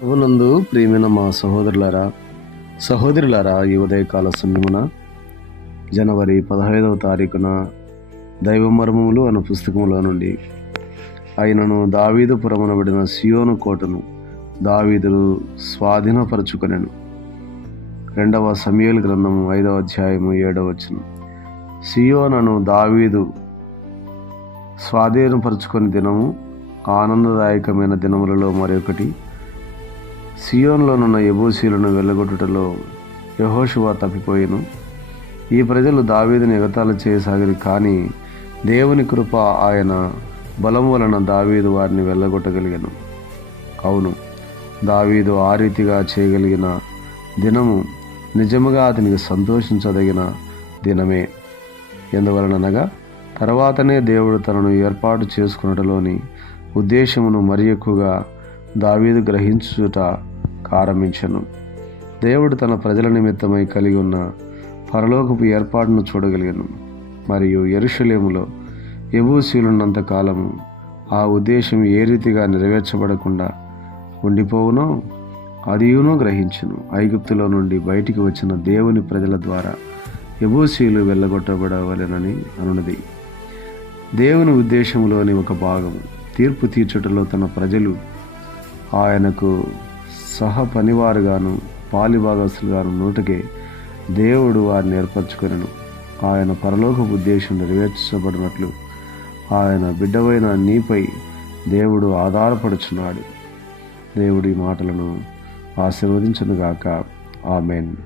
ప్రభునందు ప్రియమైన మా సహోదరులారా సహోదరులారా ఈ ఉదయకాల సమయమున జనవరి పదహైదవ తారీఖున దైవ మర్మములు అన్న పుస్తకంలో నుండి ఆయనను దావీదు పురమనబడిన సియోను కోటను దావీదులు స్వాధీనపరచుకునేను. రెండవ సమయల్ గ్రంథము ఐదవ అధ్యాయము ఏడవ వచనం. సియోనను దావీదు స్వాధీనపరచుకుని దినము ఆనందదాయకమైన దినములలో మరొకటి సియోన్లోనున్న ఎబూసీలను వెళ్ళగొట్టుటలో యహోషువా తప్పిపోయిను. ఈ ప్రజలు దావీదుని ఎగతాలు చేయసాగిరి కానీ దేవుని కృప ఆయన బలం వలన దావీదు వారిని వెళ్ళగొట్టగలిగాను. అవును దావీదు ఆ రీతిగా చేయగలిగిన దినము నిజముగా అతనికి సంతోషించదగిన దినమే. ఎందువలనగా తర్వాతనే దేవుడు తనను ఏర్పాటు చేసుకున్నటలోని ఉద్దేశమును మరి ఎక్కువగా దావీదు గ్రహించుట ప్రారంభించను దేవుడు తన ప్రజల నిమిత్తమై కలిగి ఉన్న పరలోకపు ఏర్పాటును చూడగలిగాను. మరియు ఎరుషలేములో యబూసీలున్నంత కాలము ఆ ఉద్దేశం ఏ రీతిగా నెరవేర్చబడకుండా ఉండిపోవునో అదియునో గ్రహించును. ఐగుప్తులో నుండి బయటికి వచ్చిన దేవుని ప్రజల ద్వారా ఎబూసీలు వెళ్ళగొట్టబడవలెనని అనున్నది దేవుని ఉద్దేశంలోని ఒక భాగం తీర్పు తీర్చుటలో తన ప్రజలు ఆయనకు సహ పనివారుగాను పాలిభాగస్తులుగాను నూటకే దేవుడు వారిని ఏర్పరచుకొనను. ఆయన పరలోక ఉద్దేశం నెరవేర్చబడినట్లు ఆయన బిడ్డవైన నీపై దేవుడు ఆధారపడుచున్నాడు. దేవుడి మాటలను ఆశీర్వదించునుగాక. ఆమెన్.